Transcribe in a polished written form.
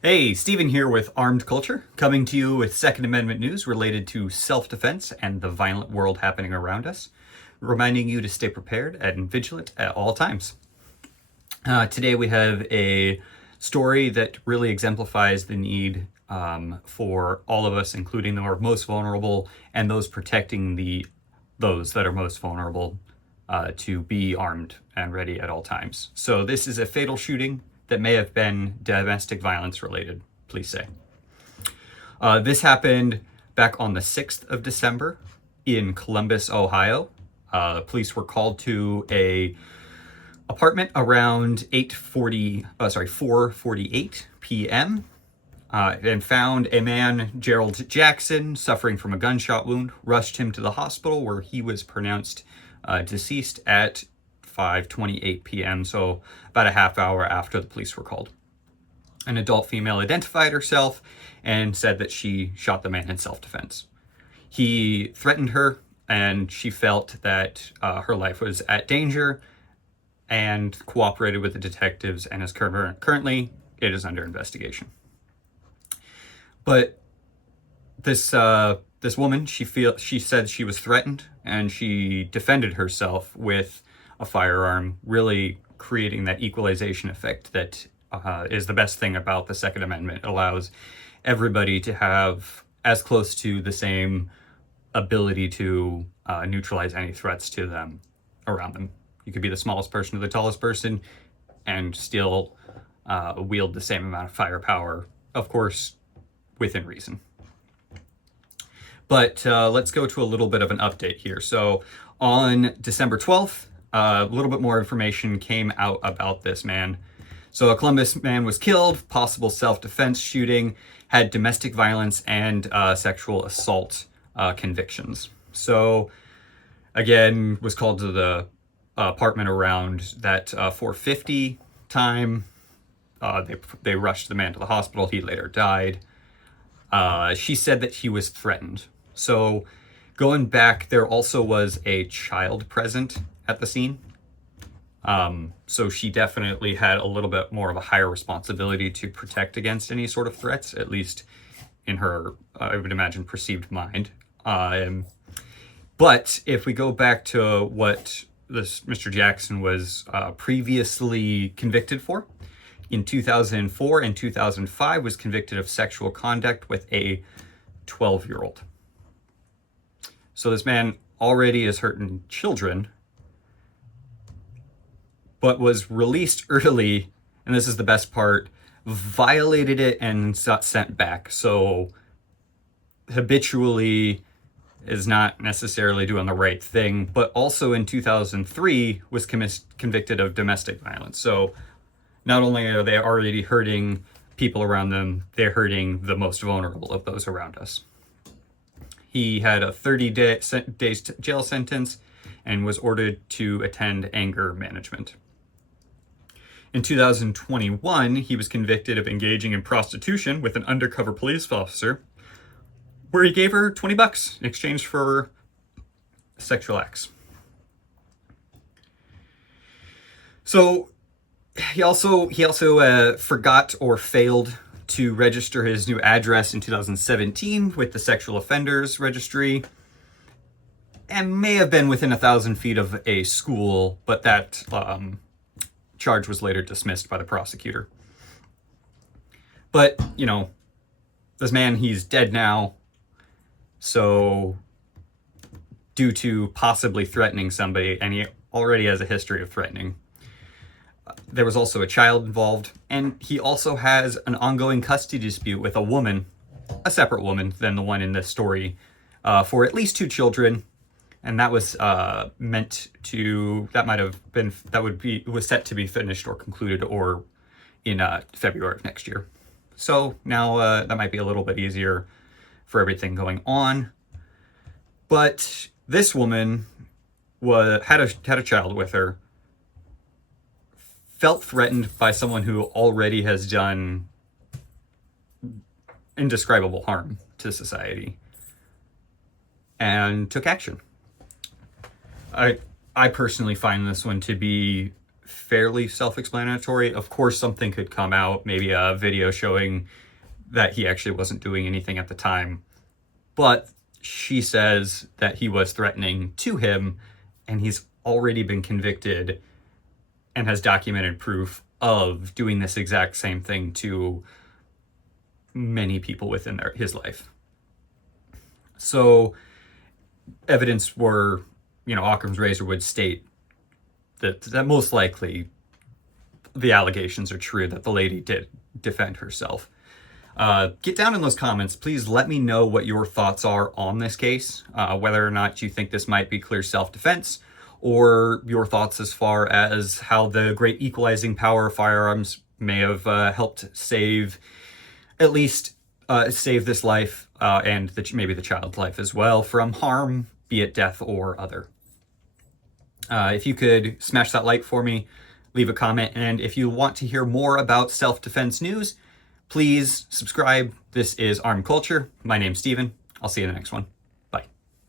Hey, Stephen here with Armed Culture, coming to you with Second Amendment news related to self-defense and the violent world happening around us, reminding you to stay prepared and vigilant at all times. Today we have a story that really exemplifies the need for all of us, including the most vulnerable and those protecting those that are most vulnerable, to be armed and ready at all times. So this is a fatal shooting that may have been domestic violence related, police say. This happened back on the 6th of December in Columbus, Ohio. Police were called to a apartment around 4:48 p.m. And found a man, Gerald Jackson, suffering from a gunshot wound, rushed him to the hospital where he was pronounced deceased at 5:28 p.m., so about a half hour after the police were called. An adult female identified herself and said that she shot the man in self-defense. He threatened her, and she felt that her life was at danger and cooperated with the detectives, and is currently it is under investigation. But this woman, she said she was threatened, and she defended herself with a firearm, really creating that equalization effect that is the best thing about the Second Amendment. It allows everybody to have as close to the same ability to neutralize any threats to them around them. You could be the smallest person to the tallest person and still wield the same amount of firepower, of course, within reason. But let's go to a little bit of an update here. So on December 12th, a little bit more information came out about this man. So a Columbus man was killed, possible self-defense shooting, had domestic violence and sexual assault convictions. So again, was called to the apartment around that 4:50 time. They rushed the man to the hospital. He later died. She said that he was threatened. So going back, there also was a child present at the scene. So she definitely had a little bit more of a higher responsibility to protect against any sort of threats, at least in her, I would imagine, perceived mind. But if we go back to what this Mr. Jackson was previously convicted for, in 2004 and 2005 was convicted of sexual conduct with a 12-year-old. So this man already is hurting children, but was released early, and this is the best part, violated it and got sent back. So habitually is not necessarily doing the right thing, but also in 2003 was convicted of domestic violence. So not only are they already hurting people around them, they're hurting the most vulnerable of those around us. He had a 30-day jail sentence and was ordered to attend anger management. In 2021, he was convicted of engaging in prostitution with an undercover police officer, where he gave her $20 in exchange for sexual acts. So he also forgot or failed to register his new address in 2017 with the Sexual Offenders Registry, and may have been within 1,000 feet of a school, but that charge was later dismissed by the prosecutor. But, you know, this man, he's dead now. So due to possibly threatening somebody, and he already has a history of threatening, there was also a child involved, and he also has an ongoing custody dispute with a woman, a separate woman than the one in this story, for at least 2 children. And that was was set to be finished or concluded or in February of next year. So now that might be a little bit easier for everything going on. But this woman had a child with her, felt threatened by someone who already has done indescribable harm to society, and took action. I personally find this one to be fairly self-explanatory. Of course, something could come out, maybe a video showing that he actually wasn't doing anything at the time. But she says that he was threatening to him, and he's already been convicted and has documented proof of doing this exact same thing to many people within his life. So evidence were, Occam's razor would state that most likely the allegations are true, that the lady did defend herself. Get down in those comments. Please let me know what your thoughts are on this case, whether or not you think this might be clear self-defense, or your thoughts as far as how the great equalizing power of firearms may have helped save this life and maybe the child's life as well from harm, be it death or other. If you could smash that like for me, leave a comment, and if you want to hear more about self-defense news, please subscribe. This is Armed Culture. My name's Steven. I'll see you in the next one.